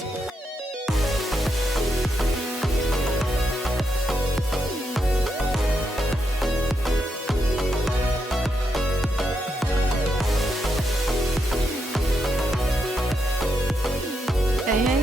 Hey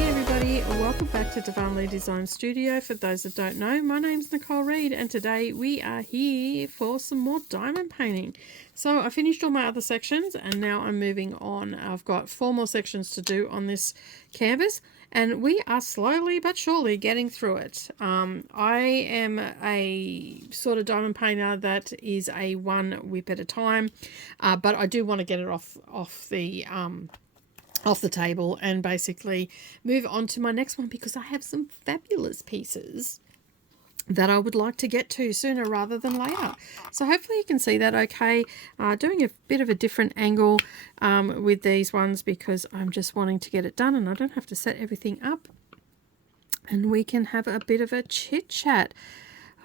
everybody, welcome back to Darvanalee Designs Studio. For those that don't know, my name's Nicole Reed and today we are here for some more diamond painting. So I finished all my other sections and now I'm moving on. I've got 4 more sections to do on this canvas and we are slowly but surely getting through it. I am a sort of diamond painter that is a one whip at a time, but I do want to get it off the table and basically move on to my next one because I have some fabulous pieces that I would like to get to sooner rather than later. So hopefully you can see that okay. Doing a bit of a different angle with these ones because I'm just wanting to get it done and I don't have to set everything up and we can have a bit of a chit chat.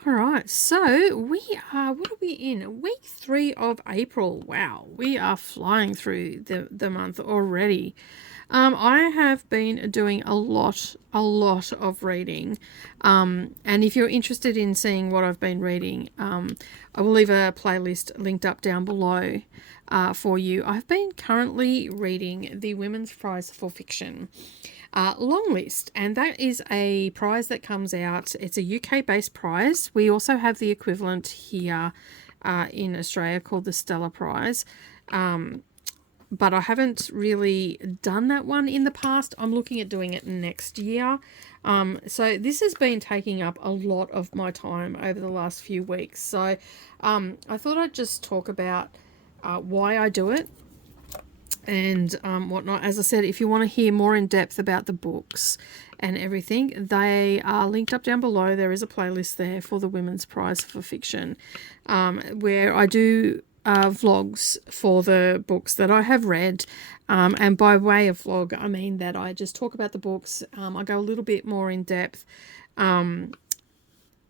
All right, so we are, what are we in? Week 3 of April. Wow, we are flying through the month already. I have been doing a lot of reading. And if you're interested in seeing what I've been reading, I will leave a playlist linked up down below for you. I've been currently reading the Women's Prize for Fiction long list, and that is a prize that comes out. It's a UK based prize. We also have the equivalent here in Australia called the Stella Prize, but I haven't really done that one in the past. I'm looking at doing it next year. So this has been taking up a lot of my time over the last few weeks, so I thought I'd just talk about why I do it and whatnot. As I said, if you want to hear more in depth about the books and everything, they are linked up down below. There is a playlist there for the Women's Prize for Fiction, where I do vlogs for the books that I have read, and by way of vlog I mean that I just talk about the books. I go a little bit more in depth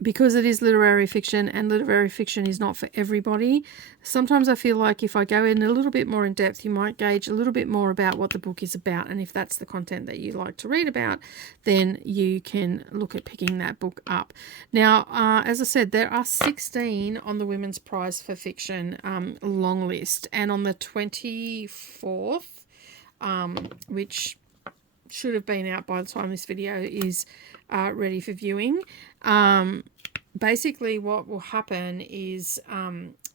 because it is literary fiction and literary fiction is not for everybody. Sometimes I feel like if I go in a little bit more in depth, you might gauge a little bit more about what the book is about, and if that's the content that you like to read about, then you can look at picking that book up. Now, as I said, there are 16 on the Women's Prize for Fiction long list, and on the 24th, which should have been out by the time this video is ready for viewing, basically what will happen is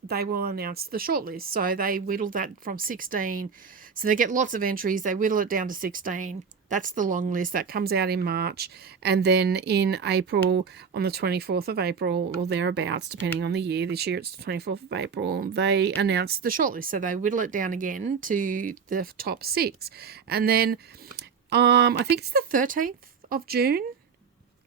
they will announce the shortlist. So they whittle that from 16, so they get lots of entries, they whittle it down to 16. That's the long list that comes out in March, and then in April, on the 24th of April or thereabouts, depending on the year, this year it's the 24th of April, they announce the shortlist. So they whittle it down again to the top 6, and then I think it's the 13th of June,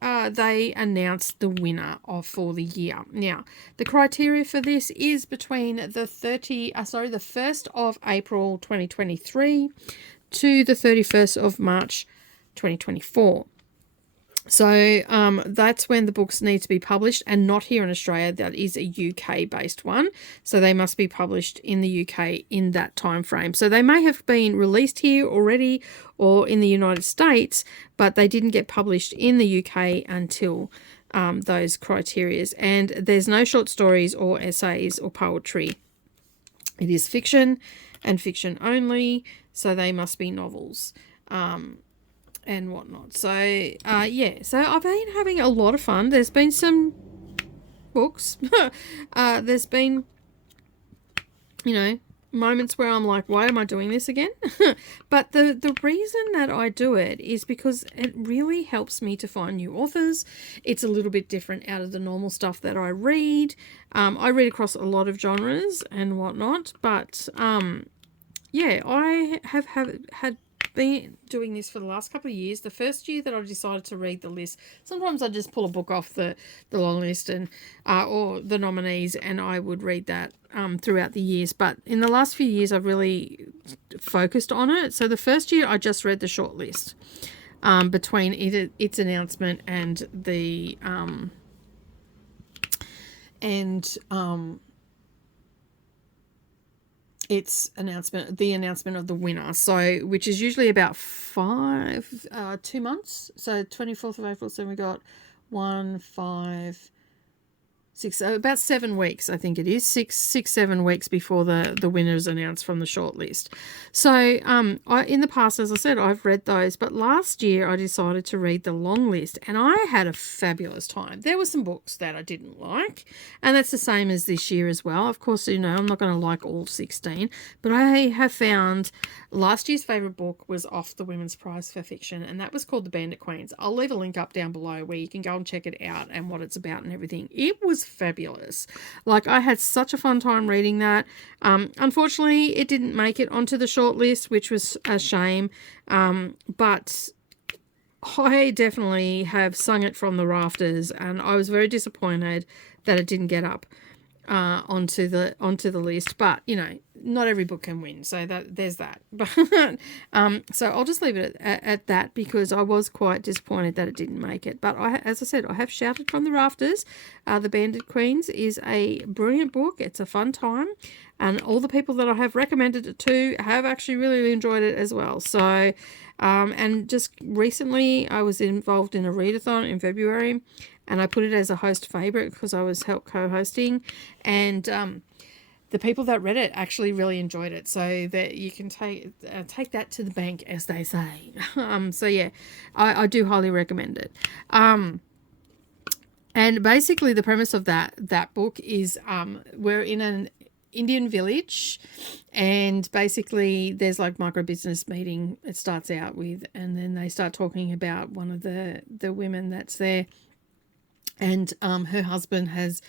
they announced the winner for the year. Now, the criteria for this is between the 1st of April 2023 to the 31st of March 2024. So that's when the books need to be published, and not here in Australia. That is a UK based one, so they must be published in the UK in that time frame. So they may have been released here already or in the United States, but they didn't get published in the UK until those criterias. And there's no short stories or essays or poetry. It is fiction and fiction only, so they must be novels and whatnot. So yeah, so I've been having a lot of fun. There's been some books there's been, you know, moments where I'm like, why am I doing this again? But the reason that I do it is because it really helps me to find new authors. It's a little bit different out of the normal stuff that I read. I read across a lot of genres and whatnot, but yeah, I have had been doing this for the last couple of years. The first year that I decided to read the list, sometimes I just pull a book off the long list and or the nominees, and I would read that throughout the years. But in the last few years, I've really focused on it. So the first year, I just read the short list between its announcement and the its announcement, the announcement of the winner. So, which is usually about 2 months. So 24th of April. So we got 1, 5, 6, about 7 weeks, I think it is, 7 weeks before the winner is announced from the shortlist. So in the past, as I said, I've read those, but last year I decided to read the long list, and I had a fabulous time. There were some books that I didn't like, and that's the same as this year as well. Of course, I'm not going to like all 16, but I have found last year's favourite book was off the Women's Prize for Fiction, and that was called The Bandit Queens. I'll leave a link up down below where you can go and check it out and what it's about and everything. It was fabulous. Like, I had such a fun time reading that. Unfortunately, it didn't make it onto the shortlist, which was a shame. But I definitely have sung it from the rafters, and I was very disappointed that it didn't get up onto the list. But not every book can win, so there's that. But so I'll just leave it at that, because I was quite disappointed that it didn't make it. But as I said, I have shouted from the rafters. The Bandit Queens is a brilliant book. It's a fun time, and all the people that I have recommended it to have actually really enjoyed it as well. So and just recently I was involved in a readathon in February, and I put it as a host favorite because I was co-hosting, and the people that read it actually really enjoyed it, so that you can take that to the bank, as they say. So yeah, I do highly recommend it. And basically the premise of that book is we're in an Indian village, and basically there's like micro business meeting it starts out with, and then they start talking about one of the women that's there, and her husband has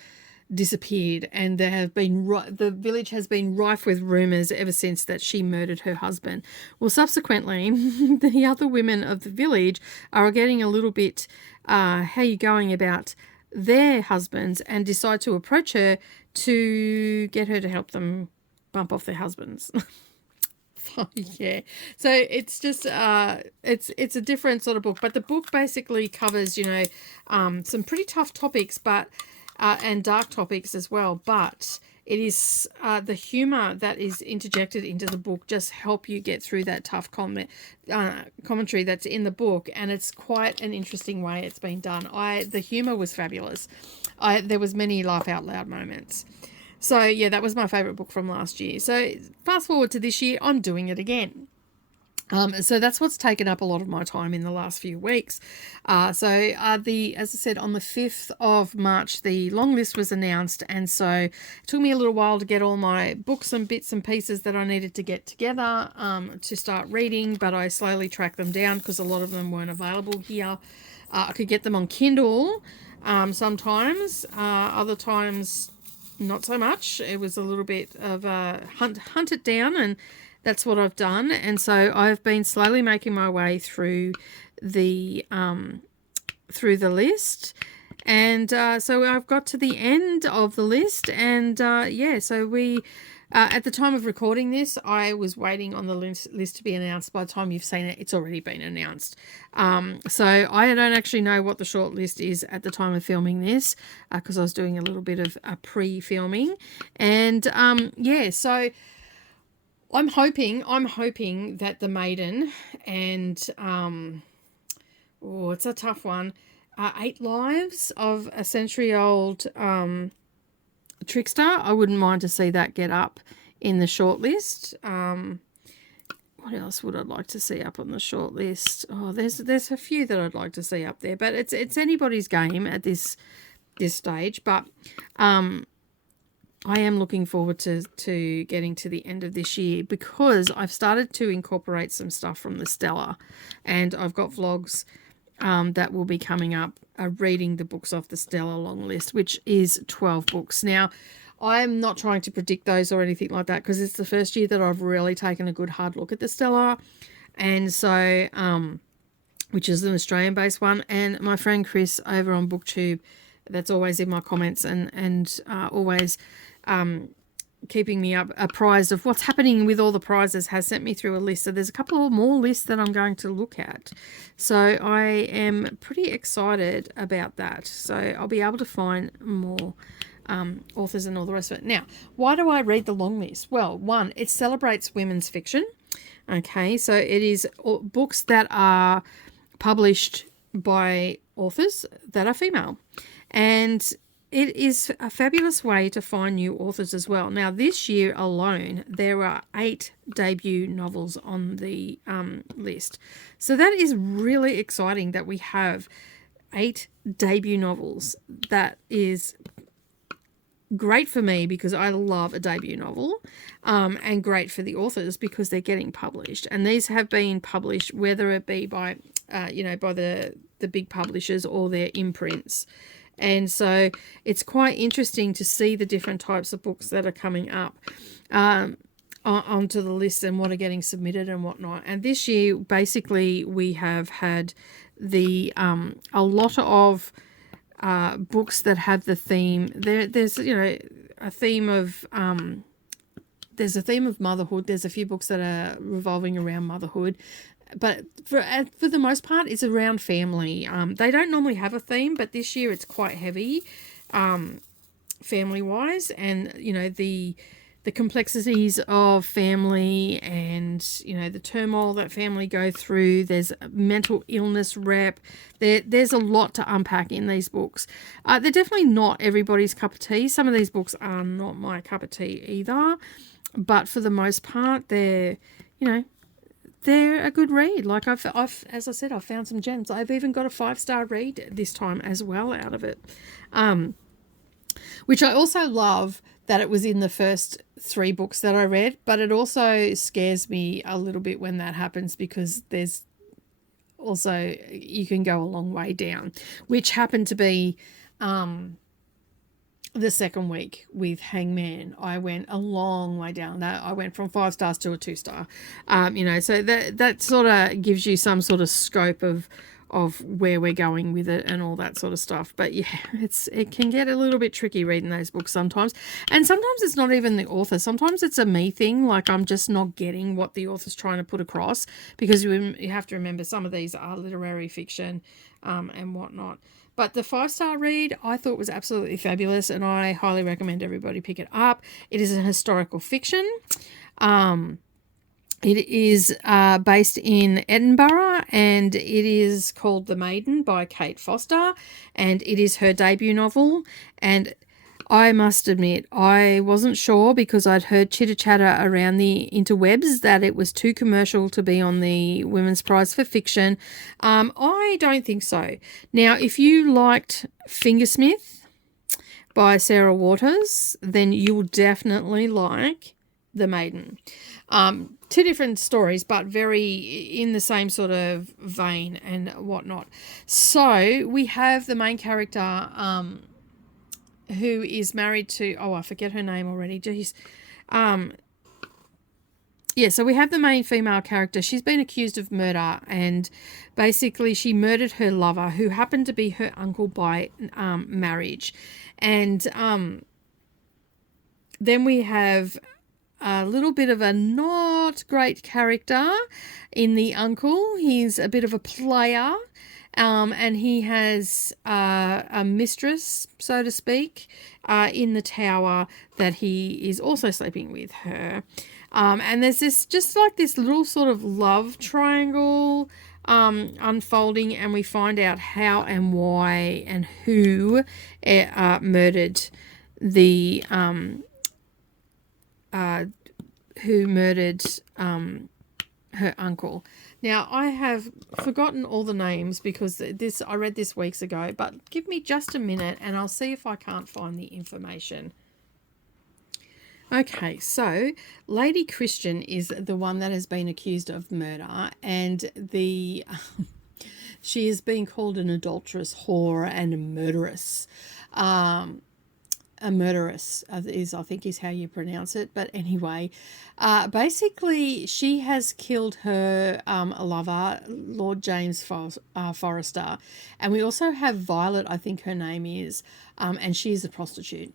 disappeared, and the village has been rife with rumors ever since that she murdered her husband. Well, subsequently, the other women of the village are getting a little bit how you going about their husbands, and decide to approach her to get her to help them bump off their husbands. Oh, yeah. So it's just it's a different sort of book, but the book basically covers some pretty tough topics, but and dark topics as well, but it is the humor that is interjected into the book just help you get through that tough commentary that's in the book, and it's quite an interesting way it's been done. The humor was fabulous. There was many laugh out loud moments. So yeah, that was my favorite book from last year. So fast forward to this year, I'm doing it again. So that's what's taken up a lot of my time in the last few weeks. As I said, on the 5th of March, the long list was announced, and so it took me a little while to get all my books and bits and pieces that I needed to get together to start reading, but I slowly tracked them down because a lot of them weren't available here. I could get them on Kindle sometimes, other times not so much. It was a little bit of a hunt it down, and that's what I've done. And so I've been slowly making my way through the list, and so I've got to the end of the list, and so we at the time of recording this, I was waiting on the list to be announced. By the time you've seen it, it's already been announced. So I don't actually know what the short list is at the time of filming this, because I was doing a little bit of pre-filming, and so I'm hoping that The Maiden and it's a tough one. 8 Lives of a Century-Old Trickster. I wouldn't mind to see that get up in the shortlist. What else would I like to see up on the shortlist? Oh, there's a few that I'd like to see up there, but it's anybody's game at this stage. But I am looking forward to getting to the end of this year, because I've started to incorporate some stuff from the Stella, and I've got vlogs that will be coming up reading the books off the Stella long list, which is 12 books. Now, I'm not trying to predict those or anything like that, because it's the first year that I've really taken a good hard look at the Stella, and so which is an Australian-based one, and my friend Chris over on BookTube, that's always in my comments and always keeping me apprised of what's happening with all the prizes, has sent me through a list. So there's a couple more lists that I'm going to look at. So I am pretty excited about that. So I'll be able to find more authors and all the rest of it. Now, why do I read the long list? Well, one, it celebrates women's fiction. Okay, so it is books that are published by authors that are female. And it is a fabulous way to find new authors as well. Now, this year alone, there are 8 debut novels on the list. So that is really exciting that we have 8 debut novels. That is great for me because I love a debut novel, and great for the authors because they're getting published. And these have been published, whether it be by, by the big publishers or their imprints. And so it's quite interesting to see the different types of books that are coming up onto the list and what are getting submitted and whatnot. And this year, basically, we have had a lot of books that have the theme. There's a theme of there's a theme of motherhood. There's a few books that are revolving around motherhood. But for the most part, it's around family. They don't normally have a theme, but this year it's quite heavy, family-wise, and the complexities of family, and the turmoil that family go through. There's mental illness rep. There's a lot to unpack in these books. They're definitely not everybody's cup of tea. Some of these books are not my cup of tea either, but for the most part, they're they're a good read. Like I've as I said, I've found some gems. I've even got a 5-star read this time as well out of it, which I also love that it was in the first 3 books that I read. But it also scares me a little bit when that happens, because there's also, you can go a long way down, which happened to be the second week with Hangman. I went a long way down. I went from 5 stars to a 2-star. So that sort of gives you some sort of scope of where we're going with it and all that sort of stuff. But yeah, it can get a little bit tricky reading those books sometimes. And sometimes it's not even the author. Sometimes it's a me thing. Like I'm just not getting what the author's trying to put across, because you have to remember some of these are literary fiction and whatnot. But the 5-star read I thought was absolutely fabulous, and I highly recommend everybody pick it up. It is an historical fiction. It is based in Edinburgh, and it is called The Maiden by Kate Foster, and it is her debut novel. And I must admit, I wasn't sure, because I'd heard chitter-chatter around the interwebs that it was too commercial to be on the Women's Prize for Fiction. I don't think so. Now, if you liked Fingersmith by Sarah Waters, then you will definitely like The Maiden. 2 different stories, but very in the same sort of vein and whatnot. So we have the main character, who is married to, I forget her name already. Jeez. So we have the main female character. She's been accused of murder, and basically she murdered her lover, who happened to be her uncle by marriage. And then we have a little bit of a not great character in the uncle. He's a bit of a player. And he has a mistress, so to speak, in the tower that he is also sleeping with her. And there's just like this little sort of love triangle unfolding, and we find out how and why and who murdered the her uncle. Now, I have forgotten all the names because I read this weeks ago, but give me just a minute and I'll see if I can't find the information. Okay, so Lady Christian is the one that has been accused of murder, and she is being called an adulteress, whore, and a murderess. A murderess I think is how you pronounce it. But anyway, basically she has killed her lover, Lord James Forrester. And we also have Violet, I think her name is, and she is a prostitute.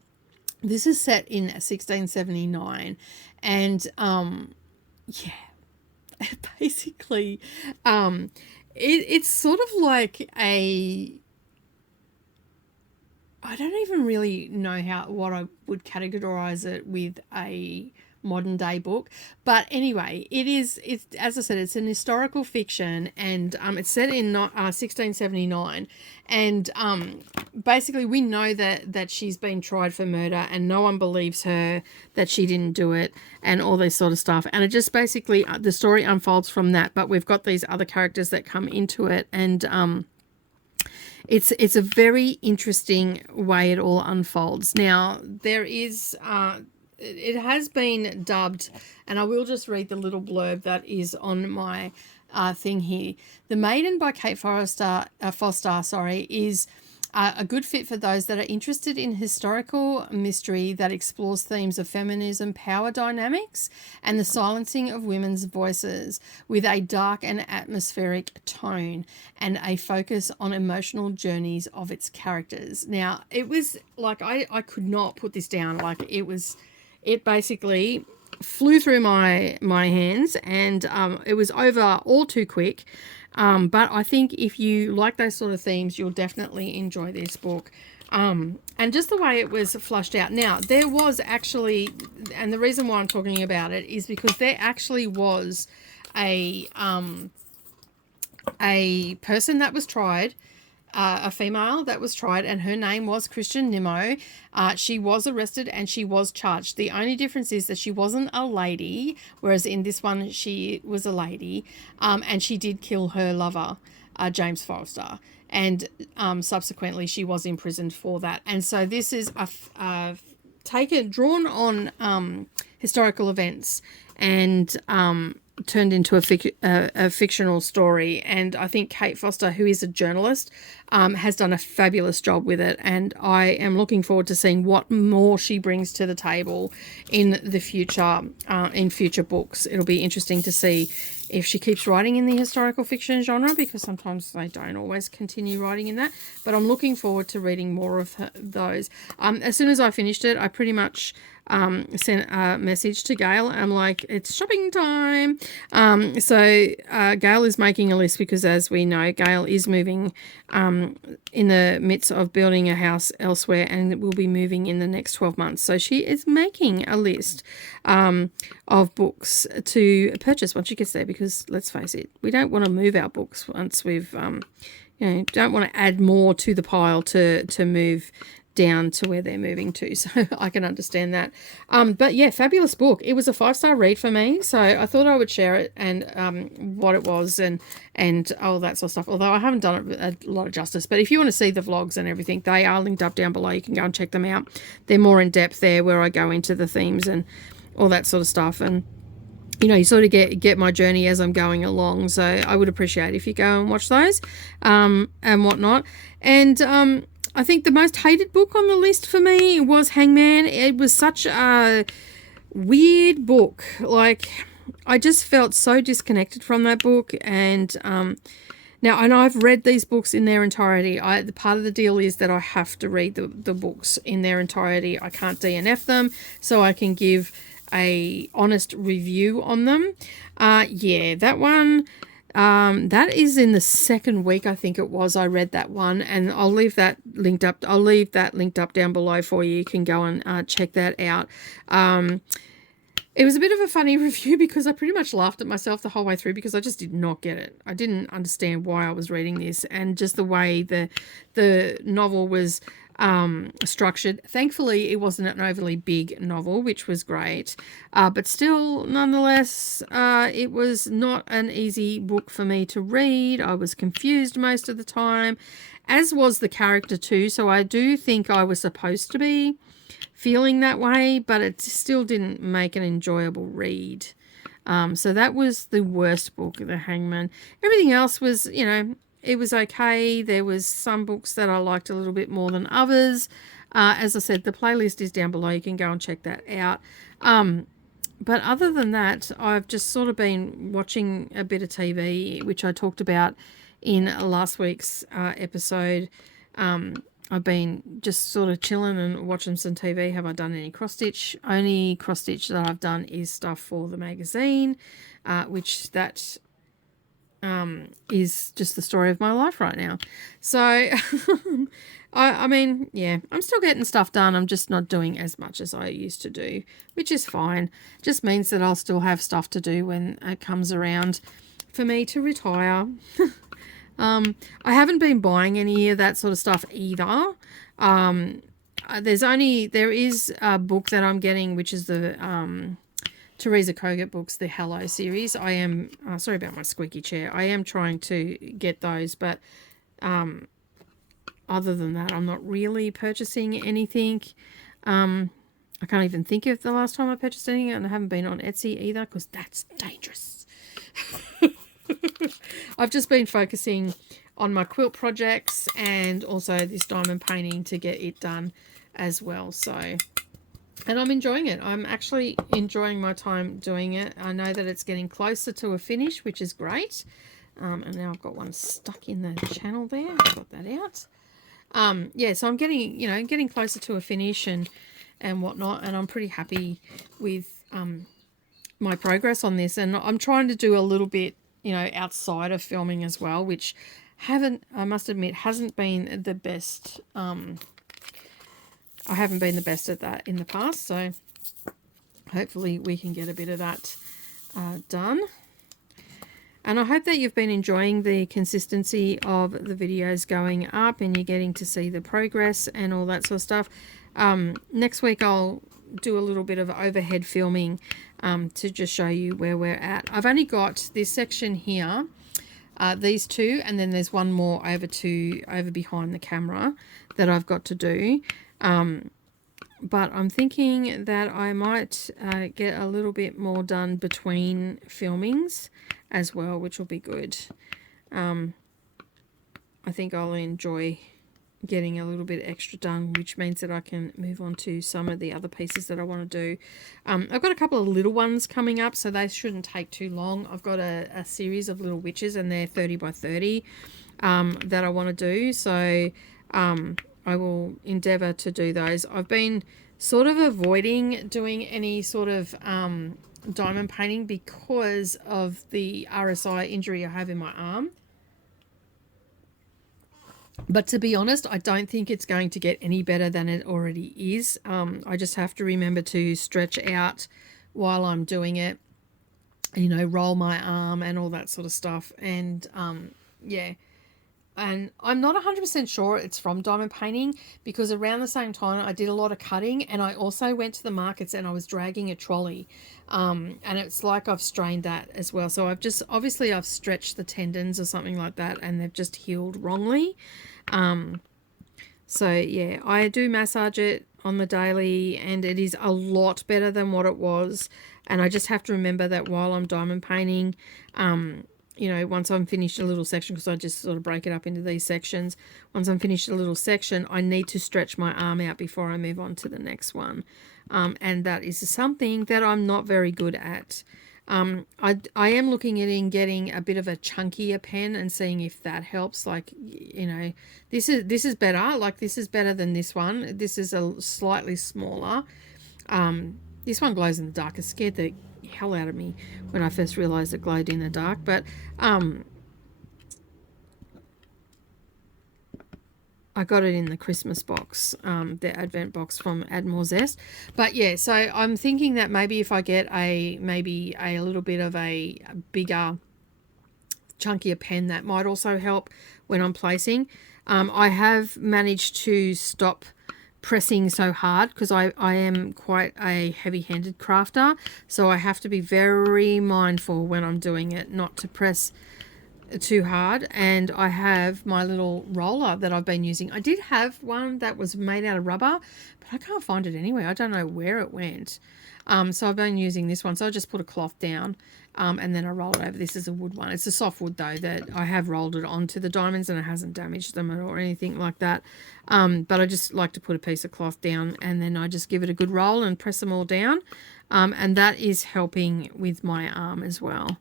This is set in 1679. And basically it's sort of like I don't even really know what I would categorize it with a modern day book, but anyway, it's, as I said, it's an historical fiction, and it's set in 1679, and basically we know that she's been tried for murder and no one believes her that she didn't do it, and all this sort of stuff, and it just basically the story unfolds from that, but we've got these other characters that come into it, and it's a very interesting way it all unfolds. Now, there is it has been dubbed, and I will just read the little blurb that is on my thing here. The Maiden by Kate Foster, is a good fit for those that are interested in historical mystery that explores themes of feminism, power dynamics, and the silencing of women's voices, with a dark and atmospheric tone and a focus on emotional journeys of its characters. Now, it was like I could not put this down. Like it basically flew through my hands, and it was over all too quick. But I think if you like those sort of themes, you'll definitely enjoy this book. And just the way it was flushed out. Now, there was actually, and the reason why I'm talking about it is because there actually was a person that was tried, a female that was tried, and her name was Christian Nimmo. She was arrested and she was charged. The only difference is that she wasn't a lady, whereas in this one she was a lady, and she did kill her lover, James Foster, and subsequently she was imprisoned for that. And so this is drawn on historical events, and turned into a fictional story. And I think Kate Foster, who is a journalist, has done a fabulous job with it, and I am looking forward to seeing what more she brings to the table in the future, in future books. It'll be interesting to see if she keeps writing in the historical fiction genre, because sometimes they don't always continue writing in that, but I'm looking forward to reading more of those. As soon as I finished it, I pretty much sent a message to Gail. I'm like, it's shopping time. So Gail is making a list, because as we know, Gail is moving in the midst of building a house elsewhere, and will be moving in the next 12 months. So she is making a list of books to purchase once she gets there, because let's face it, we don't want to move our books once we've, don't want to add more to the pile to move down to where they're moving to. So I can understand that. But yeah, fabulous book. It was a 5-star read for me, so I thought I would share it, and what it was, and all that sort of stuff. Although I haven't done it a lot of justice, but if you want to see the vlogs and everything, they are linked up down below. You can go and check them out. They're more in depth there, where I go into the themes and all that sort of stuff, and you sort of get my journey as I'm going along. So I would appreciate if you go and watch those and whatnot. And I think the most hated book on the list for me was Hangman. It was such a weird book. Like, I just felt so disconnected from that book. And now, and I've read these books in their entirety. The part of the deal is that I have to read the books in their entirety. I can't DNF them, so I can give a honest review on them. Yeah, that one. That is in the second week, I think it was. I read that one, and I'll leave that linked up. I'll leave that linked up down below for you. You can go and check that out. It was a bit of a funny review, because I pretty much laughed at myself the whole way through, because I just did not get it. I didn't understand why I was reading this, and just the way the novel was structured. Thankfully, it wasn't an overly big novel, which was great, but still, nonetheless, it was not an easy book for me to read. I was confused most of the time, as was the character too, so I do think I was supposed to be feeling that way, but it still didn't make an enjoyable read. So that was the worst book, The Hangman. Everything else was, it was okay. There was some books that I liked a little bit more than others. As I said, the playlist is down below. You can go and check that out. But other than that, I've just sort of been watching a bit of TV, which I talked about in last week's episode. I've been just sort of chilling and watching some TV. Have I done any cross-stitch? Only cross-stitch that I've done is stuff for the magazine, which that is just the story of my life right now. So I mean, yeah, I'm still getting stuff done. I'm just not doing as much as I used to do, which is fine. Just means that I'll still have stuff to do when it comes around for me to retire. I haven't been buying any of that sort of stuff either. There is a book that I'm getting, which is the Teresa Kogut books, the Hello series. I am, sorry about my squeaky chair. I am trying to get those, but other than that, I'm not really purchasing anything. I can't even think of the last time I purchased anything, and I haven't been on Etsy either because that's dangerous. I've just been focusing on my quilt projects and also this diamond painting to get it done as well. So, and I'm enjoying it. I'm actually enjoying my time doing it. I know that it's getting closer to a finish, which is great. And now I've got one stuck in the channel there. I've got that out. Yeah, so I'm getting, getting closer to a finish and whatnot, and I'm pretty happy with my progress on this. And I'm trying to do a little bit, outside of filming as well, which I must admit, hasn't been the best. I haven't been the best at that in the past, so hopefully we can get a bit of that done. And I hope that you've been enjoying the consistency of the videos going up and you're getting to see the progress and all that sort of stuff. Next week I'll do a little bit of overhead filming to just show you where we're at. I've only got this section here, these two, and then there's one more over behind the camera that I've got to do. But I'm thinking that I might get a little bit more done between filmings as well, which will be good. I think I'll enjoy getting a little bit extra done, which means that I can move on to some of the other pieces that I want to do. I've got a couple of little ones coming up, so they shouldn't take too long. I've got a series of little witches, and they're 30 by 30 that I want to do, so I will endeavour to do those. I've been sort of avoiding doing any sort of diamond painting because of the RSI injury I have in my arm. But to be honest, I don't think it's going to get any better than it already is. I just have to remember to stretch out while I'm doing it, roll my arm and all that sort of stuff. And yeah. And I'm not 100% sure it's from diamond painting, because around the same time I did a lot of cutting, and I also went to the markets and I was dragging a trolley. And it's like I've strained that as well. So obviously I've stretched the tendons or something like that, and they've just healed wrongly. So yeah, I do massage it on the daily, and it is a lot better than what it was. And I just have to remember that while I'm diamond painting, once I'm finished a little section, because I just sort of break it up into these sections. Once I'm finished a little section, I need to stretch my arm out before I move on to the next one. And that is something that I'm not very good at. I am looking at getting a bit of a chunkier pen and seeing if that helps. Like, this is better. Like, this is better than this one. This is a slightly smaller. This one glows in the dark. It scared the hell out of me when I first realized it glowed in the dark, but I got it in the Christmas box, the advent box from Add More Zest. But yeah, so I'm thinking that maybe if I get maybe a little bit of a bigger, chunkier pen, that might also help when I'm placing. I have managed to stop pressing so hard because I am quite a heavy-handed crafter, so I have to be very mindful when I'm doing it not to press too hard. And I have my little roller that I've been using. I did have one that was made out of rubber, but I can't find it anywhere. I don't know where it went. So I've been using this one. So I just put a cloth down and then I roll it over. This is a wood one. It's a soft wood though, that I have rolled it onto the diamonds and it hasn't damaged them or anything like that. But I just like to put a piece of cloth down and then I just give it a good roll and press them all down. And that is helping with my arm as well.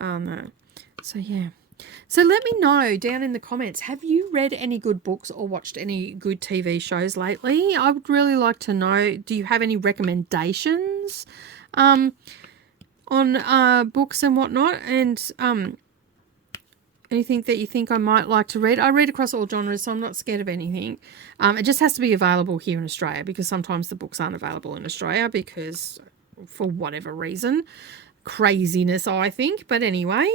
So yeah. So let me know down in the comments, have you read any good books or watched any good TV shows lately? I would really like to know. Do you have any recommendations on books and whatnot? And Anything that you think I might like to read? I read across all genres, so I'm not scared of anything. It just has to be available here in Australia, because sometimes the books aren't available in Australia because for whatever reason. Craziness, I think. But anyway,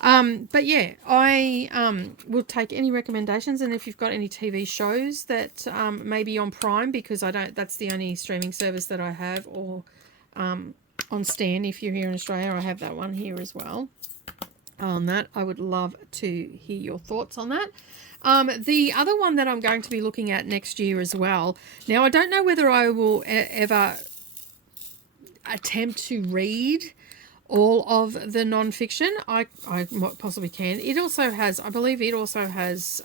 but yeah, I will take any recommendations, and if you've got any TV shows that maybe on Prime, because that's the only streaming service that I have, or on Stan if you're here in Australia, I have that one here as well. On that, I would love to hear your thoughts on that. The other one that I'm going to be looking at next year as well. Now, I don't know whether I will ever attempt to read all of the non-fiction. I possibly can. It also has, I believe it also has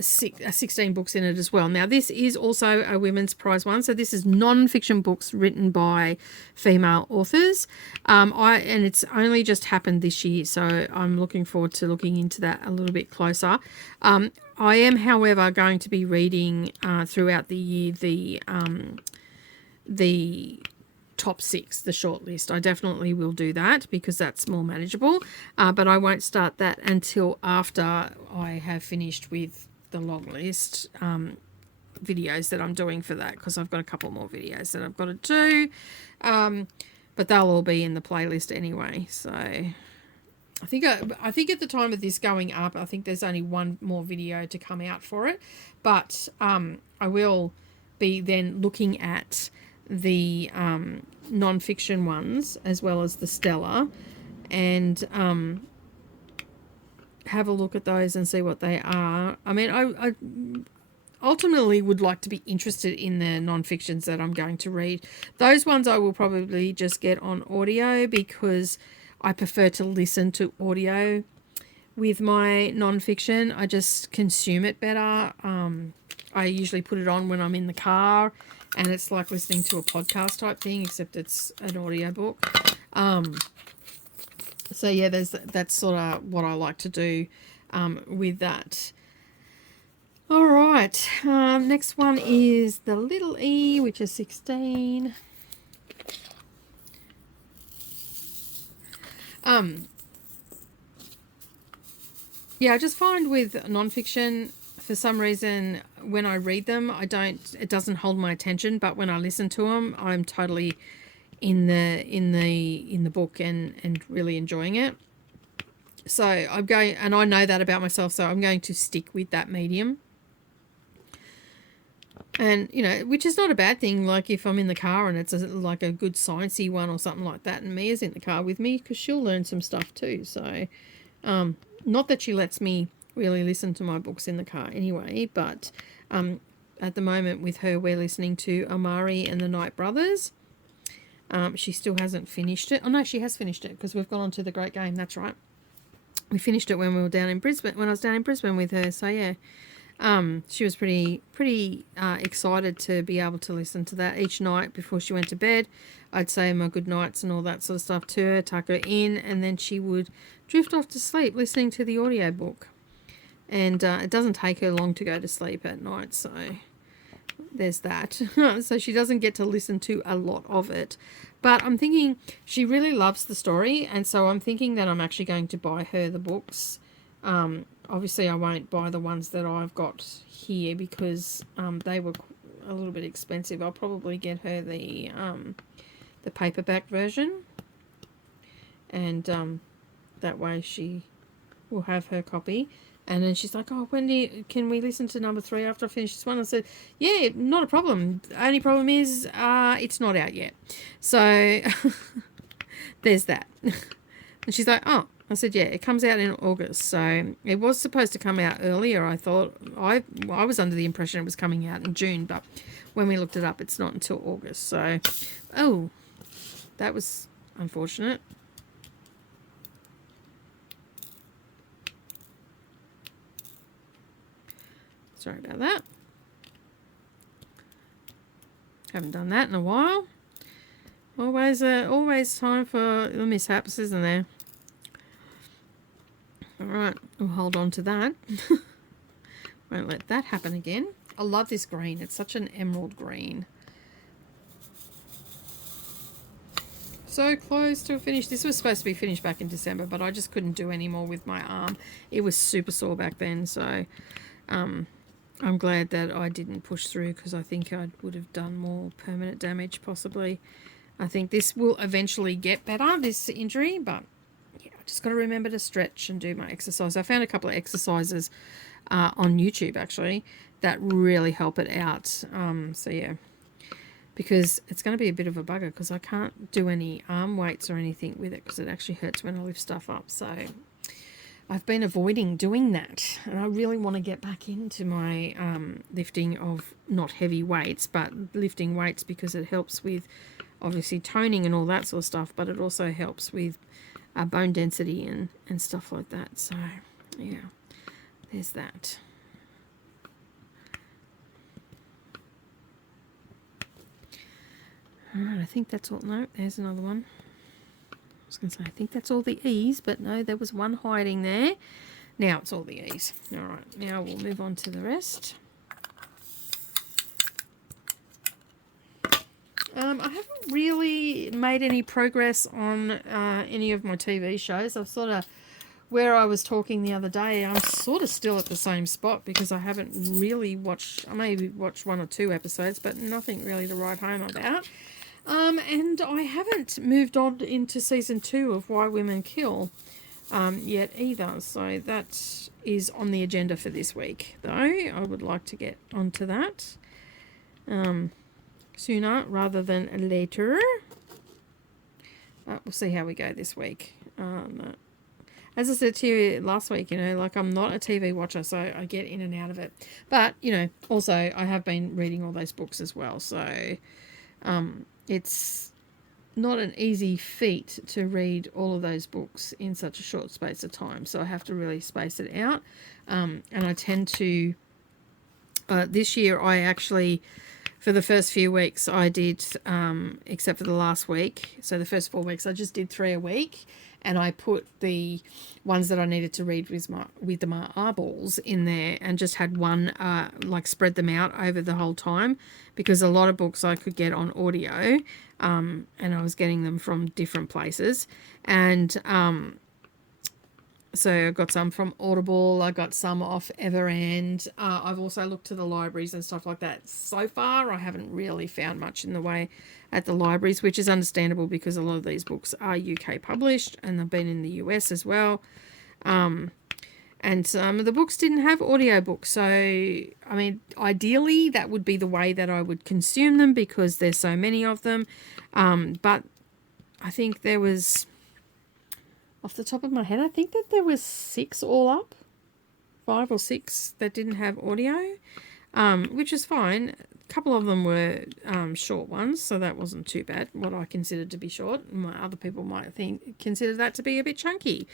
16 books in it as well. Now, this is also a women's prize one, so this is non-fiction books written by female authors. And it's only just happened this year, so I'm looking forward to looking into that a little bit closer. I am, however, going to be reading throughout the year the top 6, the short list. I definitely will do that because that's more manageable, but I won't start that until after I have finished with the long list videos that I'm doing for that, because I've got a couple more videos that I've got to do, but they'll all be in the playlist anyway. So I think at the time of this going up, I think there's only one more video to come out for it, but I will be then looking at the non-fiction ones as well as the Stella, and have a look at those and see what they are. I mean, I ultimately would like to be interested in the non-fictions that I'm going to read. Those ones I will probably just get on audio, because I prefer to listen to audio with my non-fiction. I just consume it better. I usually put it on when I'm in the car, and it's like listening to a podcast type thing, except it's an audio book. So yeah, that's sort of what I like to do with that. All right, next one is the little E, which is 16. Yeah, I just find with non-fiction, for some reason, when I read them, it doesn't hold my attention, but when I listen to them, I'm totally in the book and really enjoying it. So I'm going, and I know that about myself, so I'm going to stick with that medium. And, you know, which is not a bad thing, like if I'm in the car and it's like a good sciencey one or something like that, and Mia's in the car with me, because she'll learn some stuff too. So, not that she lets me really listen to my books in the car anyway, but at the moment with her, we're listening to Amari and the Night Brothers. She still hasn't finished it. Oh no, she has finished it, because we've gone on to the Great Game. That's right. We finished it when we were down in Brisbane, when I was down in Brisbane with her. So yeah, she was pretty excited to be able to listen to that each night before she went to bed. I'd say my good nights and all that sort of stuff to her, tuck her in, and then she would drift off to sleep listening to the audio book. And it doesn't take her long to go to sleep at night, so there's that. So she doesn't get to listen to a lot of it. But I'm thinking she really loves the story, and so I'm thinking that I'm actually going to buy her the books. Obviously, I won't buy the ones that I've got here, because they were a little bit expensive. I'll probably get her the paperback version, and that way she will have her copy. And then she's like, oh, can we listen to number 3 after I finish this one? I said, yeah, not a problem. The only problem is it's not out yet. So there's that. And she's like, oh. I said, yeah, it comes out in August. So it was supposed to come out earlier. I thought, I was under the impression it was coming out in June, but when we looked it up, it's not until August. So, oh, that was unfortunate. Sorry about that. Haven't done that in a while. Always time for the mishaps, isn't there? Alright, we'll hold on to that. Won't let that happen again. I love this green. It's such an emerald green. so close to a finish. This was supposed to be finished back in December, but I just couldn't do any more with my arm. It was super sore back then, so I'm glad that I didn't push through, because I think I would have done more permanent damage possibly. I think this will eventually get better, this injury, but yeah, I just got to remember to stretch and do my exercise. I found a couple of exercises on YouTube actually that really help it out. So yeah, because it's going to be a bit of a bugger, because I can't do any arm weights or anything with it, because it actually hurts when I lift stuff up. So I've been avoiding doing that, and I really want to get back into my lifting of not heavy weights, but lifting weights, because it helps with obviously toning and all that sort of stuff, but it also helps with bone density and stuff like that. So yeah, there's that. Alright, I think that's all. No, there's another one. I was going to say, I think that's all the E's, but no, there was one hiding there. Now it's all the E's. Alright, now we'll move on to the rest. I haven't really made any progress on any of my TV shows. I've sort of, where I was talking the other day, I'm sort of still at the same spot, because I haven't really watched, I maybe watched 1 or 2 episodes, but nothing really to write home about. And I haven't moved on into season 2 of Why Women Kill yet either. So that is on the agenda for this week, though. I would like to get onto that sooner rather than later. We'll see how we go this week. As I said to you last week, you know, like, I'm not a TV watcher, so I get in and out of it. But, you know, also I have been reading all those books as well. So it's not an easy feat to read all of those books in such a short space of time. So I have to really space it out. And I tend to, this year I actually, for the first few weeks I did, except for the last week, so the first 4 weeks I just did 3 a week. And I put the ones that I needed to read with my eyeballs in there, and just had one, like, spread them out over the whole time, because a lot of books I could get on audio, and I was getting them from different places. And so I got some from Audible, I got some off Everend. I've also looked to the libraries and stuff like that. So far, I haven't really found much in the way at the libraries, which is understandable, because a lot of these books are UK published, and they've been in the US as well. And some of the books didn't have audiobooks. So, I mean, ideally, that would be the way that I would consume them, because there's so many of them. But I think there was, off the top of my head, I think that there was 6 all up. 5 or 6 that didn't have audio, which is fine. A couple of them were short ones, so that wasn't too bad, what I considered to be short. Other people might consider that to be a bit chunky.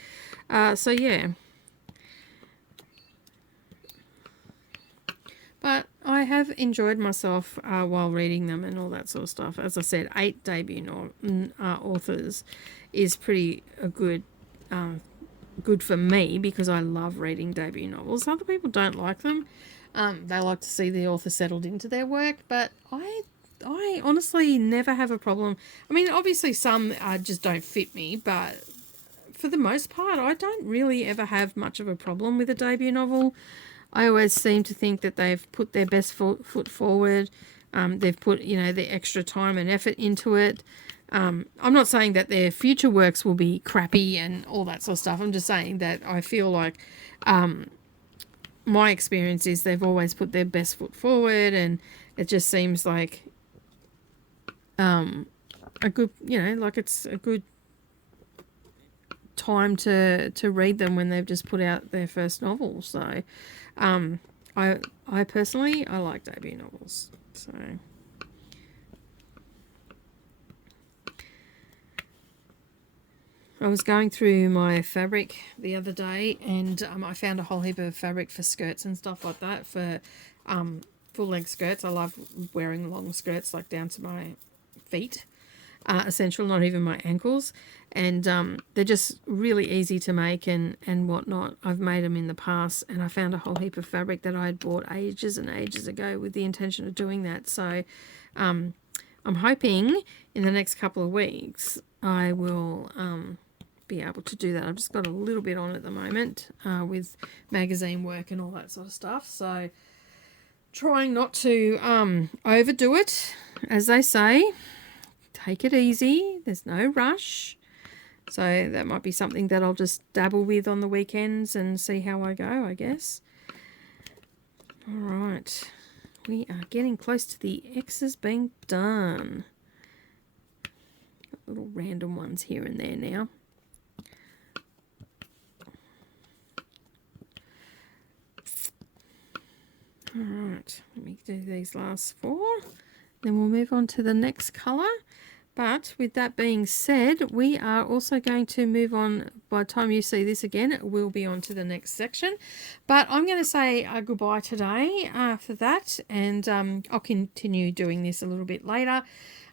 So, yeah. But I have enjoyed myself while reading them and all that sort of stuff. As I said, 8 debut authors is pretty good for me, because I love reading debut novels. Other people don't like them. They like to see the author settled into their work, but I honestly never have a problem. I mean, obviously some just don't fit me, but for the most part, I don't really ever have much of a problem with a debut novel. I always seem to think that they've put their best foot forward. They've put, you know, the extra time and effort into it. I'm not saying that their future works will be crappy and all that sort of stuff. I'm just saying that I feel like my experience is they've always put their best foot forward, and it just seems like a good, you know, like it's a good time to read them when they've just put out their first novel. So I personally, I like debut novels. So I was going through my fabric the other day, and I found a whole heap of fabric for skirts and stuff like that, for full-length skirts. I love wearing long skirts, like down to my feet, essential, not even my ankles. And they're just really easy to make and whatnot. I've made them in the past, and I found a whole heap of fabric that I had bought ages and ages ago with the intention of doing that. So I'm hoping in the next couple of weeks I will be able to do that. I've just got a little bit on at the moment with magazine work and all that sort of stuff. So trying not to overdo it, as they say. Take it easy. There's no rush. So that might be something that I'll just dabble with on the weekends and see how I go, I guess. All right. We are getting close to the X's being done. Got little random ones here and there now. All right. Let me do these last 4. Then we'll move on to the next colour. But with that being said, we are also going to move on. By the time you see this again, we'll be on to the next section. But I'm going to say goodbye today for that. And I'll continue doing this a little bit later.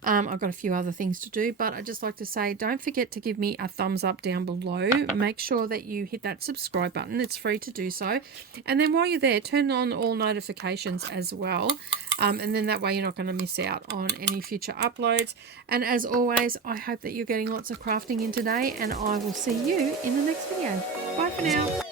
I've got a few other things to do, but I'd just like to say don't forget to give me a thumbs up down below. Make sure that you hit that subscribe button. It's free to do so. And then while you're there, turn on all notifications as well. And then that way you're not going to miss out on any future uploads. And as always, I hope that you're getting lots of crafting in today, and I will see you in the next video. Bye for now.